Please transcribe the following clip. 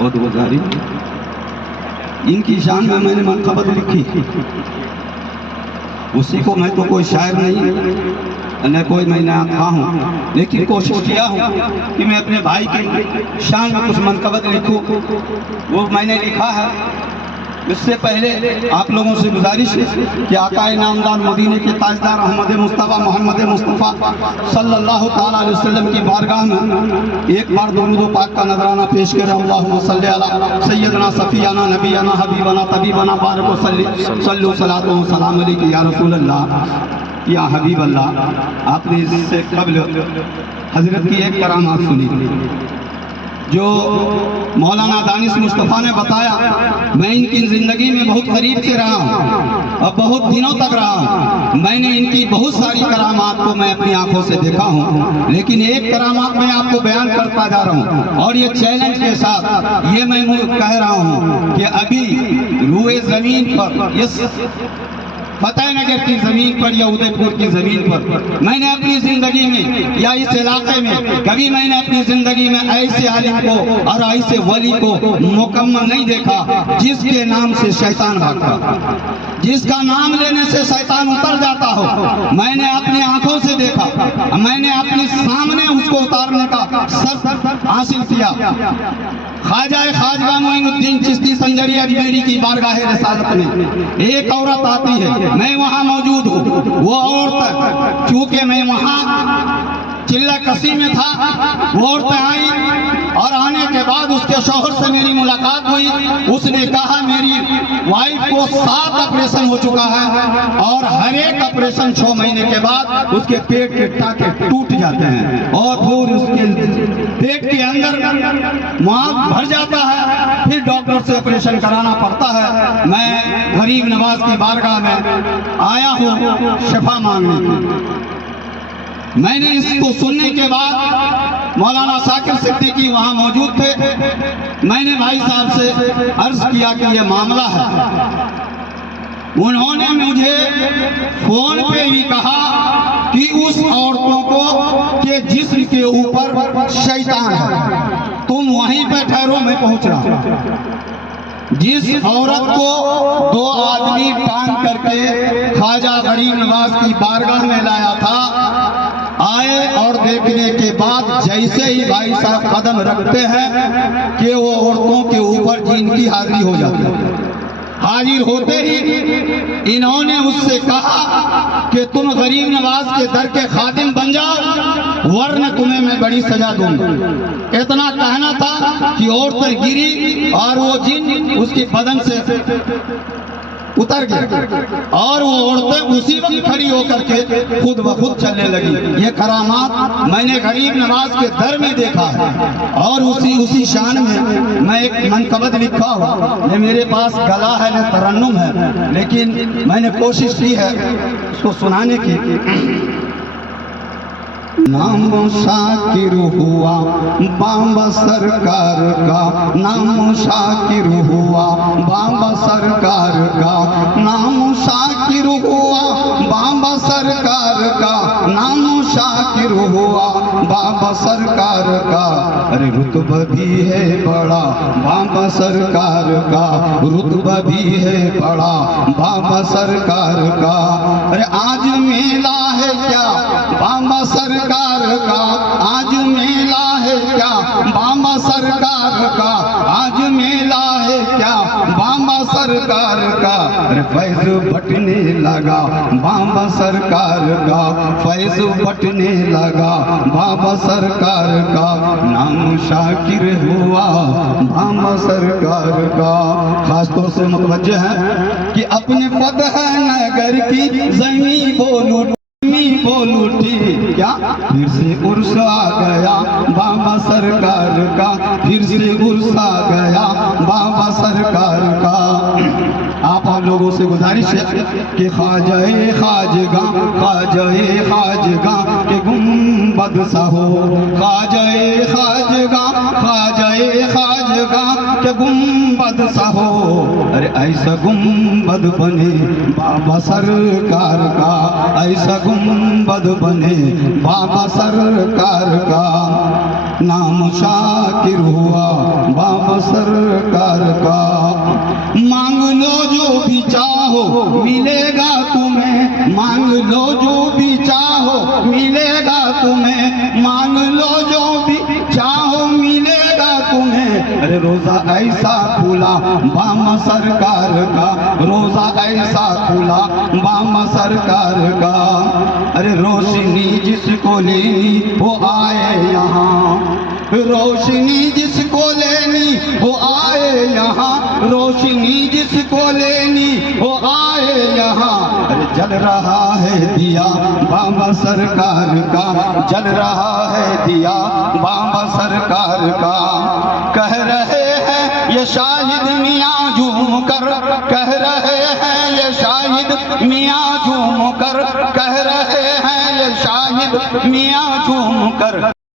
बहुत गुजारी। इनकी शान में मैंने मनक़बत लिखी, उसी को मैं तो कोई शायर नहीं न कोई मैं नया था हूँ, लेकिन कोशिश किया हूँ कि मैं अपने भाई की शान में कुछ मनक़बत लिखूँ। वो मैंने लिखा है। इससे पहले आप लोगों से गुजारिश है कि आकाए नामदार मदीने के ताजदार अहमद मुस्तफ़ा मोहम्मद मुस्तफ़ा सल्लल्लाहु ताला अलैहि वसल्लम की बारगाह में एक बार दुरूद पाक का नजराना पेश करें। अल्लाहुम्मा सल्ली अला सय्यदना सफियाना नबीना हबीबना तबीबना बारक व सल्लु सलातो व सलाम अलैका या रसूल अल्लाह या हबीब अल्लाह। आपने इससे कबल हजरत की एक करामात सुनी जो मौलाना दानिश मुस्तफ़ा ने बताया। मैं इनकी ज़िंदगी में बहुत करीब से रहा हूँ और बहुत दिनों तक रहा हूँ। मैंने इनकी बहुत सारी करामात को मैं अपनी आंखों से देखा हूँ, लेकिन एक करामात मैं आपको बयान करता जा रहा हूँ और ये चैलेंज के साथ ये मैं कह रहा हूँ कि अभी रूए ज़मीन पर इस फतेहनगर की ज़मीन पर या उदयपुर की ज़मीन पर मैंने अपनी ज़िंदगी में या इस इलाके में कभी मैंने अपनी ज़िंदगी में ऐसे आलिम को और ऐसे वली को मुकम्मल नहीं देखा जिसके नाम से शैतान भागता, जिसका नाम लेने से शैतान उतर जाता हो। मैंने अपनी आंखों से देखा, मैंने अपने सामने उसको उतारने का शर्त हासिल किया। ख्वाजा मोइनुद्दीन चिश्ती संजरी अजमेरी की बारगाह रिसालत में एक औरत आती है, मैं वहाँ मौजूद हूँ। वो औरत चूँकि मैं वहाँ चिल्ला कसी में था, वो औरत आई और आने के बाद उसके शौहर से मेरी मुलाकात हुई। उसने कहा मेरी वाइफ को 7 ऑपरेशन हो चुका है और हर एक ऑपरेशन 6 महीने के बाद उसके पेट के टाके टूट जाते हैं और फिर उसके पेट के अंदर मांस भर जाता है, फिर डॉक्टर से ऑपरेशन कराना पड़ता है। मैं गरीब नवाज की बारगाह में आया हूँ शिफा मांगने की। मैंने इसको सुनने के बाद मौलाना शाकिर सिद्दीकी वहाँ मौजूद थे। मैंने भाई साहब से अर्ज किया कि ये मामला है। उन्होंने मुझे फोन पे ही कहा कि उस औरतों को के जिस्म के ऊपर शैतान है, तुम वहीं पे ठहरो, मैं पहुंच रहा हूं। जिस औरत को 2 आदमी टांग करके ख्वाजा गरीब नवाज की बारगाह में लाया था, आए और देखने के बाद जैसे ही भाई साहब कदम रखते हैं कि वो औरतों के ऊपर जिनकी हाजिरी हो जाती है। हाजिर होते ही इन्होंने उससे कहा कि तुम गरीब नवाज के दर के खादिम बन जाओ वरना तुम्हें मैं बड़ी सजा दूंगा। इतना कहना था कि औरत गिरी और वो जिन उसके बदन से उतर गया और वो औरतें उसी वक्त खड़ी होकर के खुद ब खुद चलने लगी। ये करामात मैंने गरीब नवाज के दर में देखा है और उसी शान में मैं एक मनक़बत लिखा हुआ। ये मेरे पास गला है न तरन्नुम है, लेकिन मैंने कोशिश की है उसको सुनाने की। नाम शाकिर हुआ बाबा सरकार का, नाम शाकिर हुआ बाबा सरकार का, नाम शाकिर हुआ बाबा सरकार का, नाम शाकिर हुआ बाबा सरकार का। अरे रुतबा भी है बड़ा बाबा सरकार का, रुतबा भी है बड़ा बाबा सरकार का। अरे आज मेला है क्या बाबा सरकार का, आज मेला है क्या बाबा सरकार का, आज मेला है क्या बाबा सरकार का। अरे फैज़ बटने लगा बाबा सरकार का, फैज़ बटने लगा बाबा सरकार का, नाम शाकिर हुआ बाबा सरकार का। खास तौर से मुतवज्जे है कि अपने फतह नगर की ज़मीं बोल उठी क्या, फिर से उर्स आ गया बाबा सरकार का, फिर से उर्स आ गया बाबा सरकार का। आप लोगों से गुजारिश है कि ख्वाजाए खाजगा के गुंबद सा हो, ख्वाजाए खाजगा के गुंबद सा हो। अरे ऐसा गुंबद बने बाबा सरकार का, ऐसा गुंबद बने बाबा सरकार का। नाम शाकिर हुआ बाबा सरकार का। मांग लो जो भी चाहो मिलेगा तुम्हें, मांग लो जो भी चाहो मिलेगा तुम्हें, मांग लो जो भी चाहो मिलेगा तुम्हें। अरे रोजा ऐसा खुला बाबा सरकार का, रोजा ऐसा खुला बाबा सरकार का। अरे रोशनी जिसको लेनी वो आए यहाँ, रोशनी जिसको लेनी वो आए यहाँ, रोशनी जिसको लेनी वो आए यहाँ। अरे जल रहा है दिया बाबा सरकार का, जल रहा है दिया बाबा सरकार का। कह रहे हैं ये शाहिद मियाँ झूम कर, कह रहे हैं ये शाहिद मियाँ झूम कर, कह रहे हैं ये शाहिद मियाँ झूम कर।